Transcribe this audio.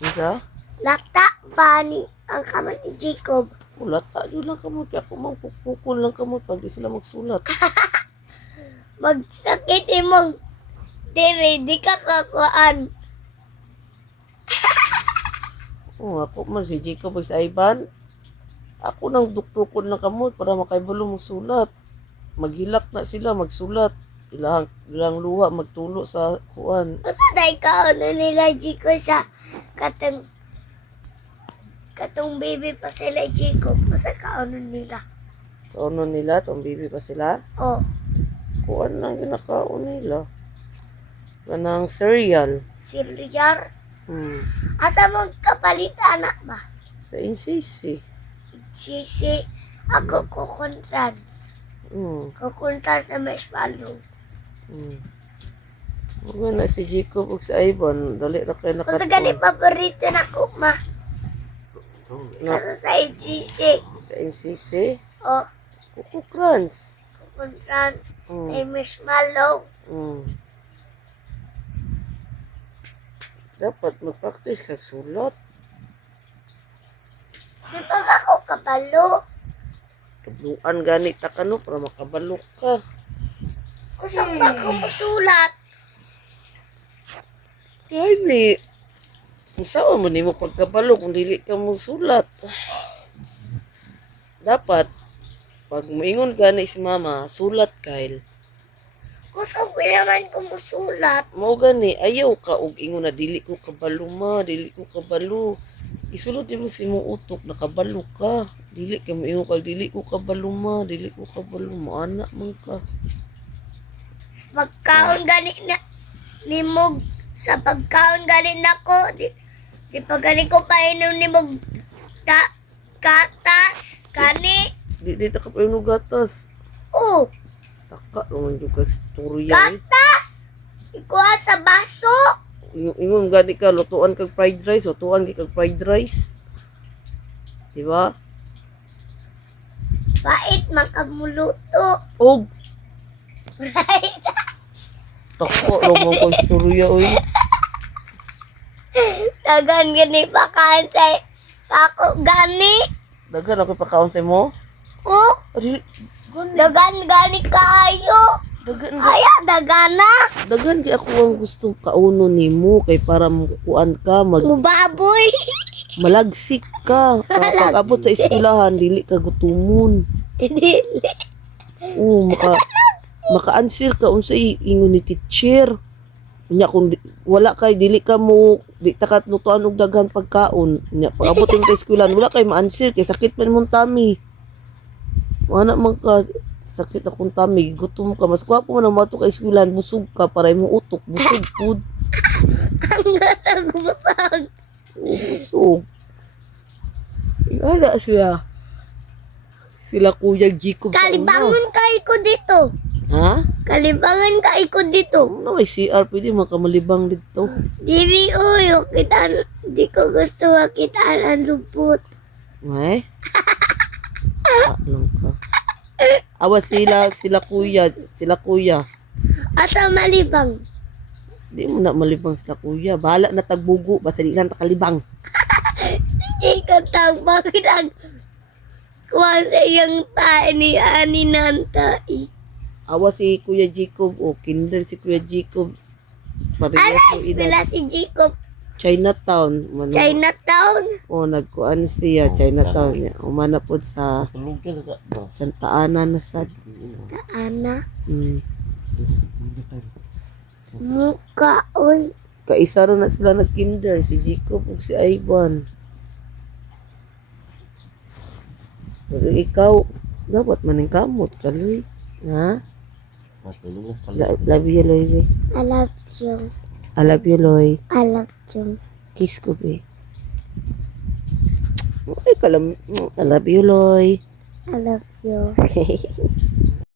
Isa? Lata pa ni ang kamot ni Jacob. Ulata yun lang kamot. Kaya ako mangpukpukon lang kamot pag di sila magsulat. Magsakit imong dire, di ka kakuan. Ako man si Jacob ug si Ivan. Ako nang dukdukon lang kamot para makaibalo mong sulat. Maghilak na sila, magsulat. Ilang luha, magtulo sa kuan. Kasi dahil kaon nila Jacob sa katong baby pa sila Jacob. Kasi kaon nila. Kaunon nila, itong baby pa sila. Oh, Kuan lang ginakaon nila. Kanang cereal. silyar. Asa mo kapalit anak ba? sa NCC. Sisi, ako kukontrans. Kukontrans na marshmallow. Huwag na si Jacob ug si Ivan. Dali na kayo Kasi gani nakatuon. paborito na ko, ma. Na, Sa NCC. sa NCC. Oh, Kuko Crunch. kukontrans. May marshmallow. Dapat mag-practice kag sulat. Di ba ako kabalo? Kabluan gani ta kano para makabalo ka. Kusang ba ko musulat? Gani. Usawa mo nimo pagkabalo kung dili ka mo sulat. Dapat pag moingon gani si mama, sulat Kyle. Kusang ko naman ko musulat. Mao gani ayaw ka og ingon na dili ko kabalo ma, dili ko kabalo. Isulod mo si mo utok nakabalo ka. Dili ka mo ingon kag dili ko kabalo ma, dili ko kabalo mo anak man ka. Sa pagkaon gani na nimog sa pagkaon gani nako di pa gani ko painom nimog katas kani. Di ta ka pa yung gatas. Oh, Taka naman yung kasturya eh. gatas. Ikuha sa baso. Ingon gani ka lutuan kag fried rice, lutuan kag fried rice. Di ba? Bait man kag muluto. Og Right? tako naman ko istorya oy. Dagan gani pakain sa ako gani. Dagan ako pakaon sa mo. Oh, Adi dagan gani kaayo. dagan Aya dagana. dagan kay ako ang gustong kauno nimo kay para makukuan ka Mubaboy. malagsik ka. Pag abot sa eskwelahan dili ka gutumon. Dili. Maka-answer ka unsay ingon ni teacher. Nya kung wala kay dili ka mo di ta ka lutuan og daghan pagkaon. Nya pag abot yung eskwelahan wala kay ma-answer kay sakit man mong tummy. Wala man ka sakit akong tummy, gutom ka. Mas gwapo man ang mato ka eskwelahan, busog ka para mo utok, busog food. Ang gatag busog. Busog. Wala sila. Sila Kuya Jacob. Kalibangan kay ko dito. Ha? Kalibangan kay ko dito. Ano may CR? Pwede makamalibang dito. Dili uy, di ko gusto makitaan ang lupot. Ay? Lang ka. Awa sila kuya. Asa malibang. Di mo na malibang sila kuya. Bahala na tagbugo. Basta di lang takalibang. Di ka tawag bakit ang kuwan sa iyang tae ni Ani Nantai. Awa si Kuya Jacob. O kinder si Kuya Jacob. Parehas mo Wala si Jacob. Chinatown. Chinatown. O nagkuan siya. Chinatown. Umana po sa Santa Ana na sad. Ana. Hmm. Muka, uy. Kaisa rin na sila nag-kinder. Si Jacob o si Ivan. Pero ikaw, dapat maning kamot, kaloy. Ha? Love you, Loy. I love you. I love you, Loy. I love you. Kiss ko, be. Ay, I love you, Loy. I love you.